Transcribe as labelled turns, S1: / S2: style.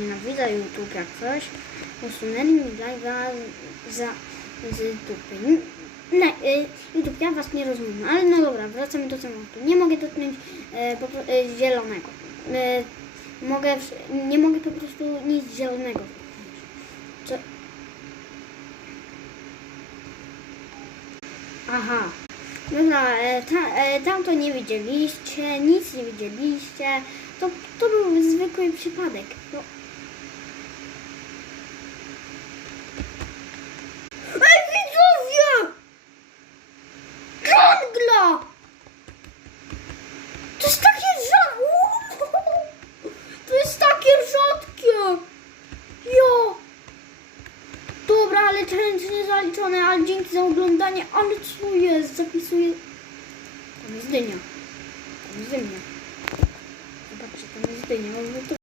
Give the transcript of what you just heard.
S1: Nienawidzę YouTube jak coś. Usunęli mi live'a za, z dupy. Nie, y, YouTube, ja was nie rozumiem, ale no dobra, wracamy do tematu. Nie mogę dotknąć e, po, e, zielonego. E, mogę, nie mogę po prostu nic zielonego. Co? Aha. Dobra, e, ta, e, tam to nie widzieliście, nic nie widzieliście. To, to był zwykły przypadek. No. Ale challenge nie zaliczone, ale dzięki za oglądanie. Ale co jest? Zapisuję. Tam jest dynia. Tam jest dynia. Zobaczcie, tam jest dynia.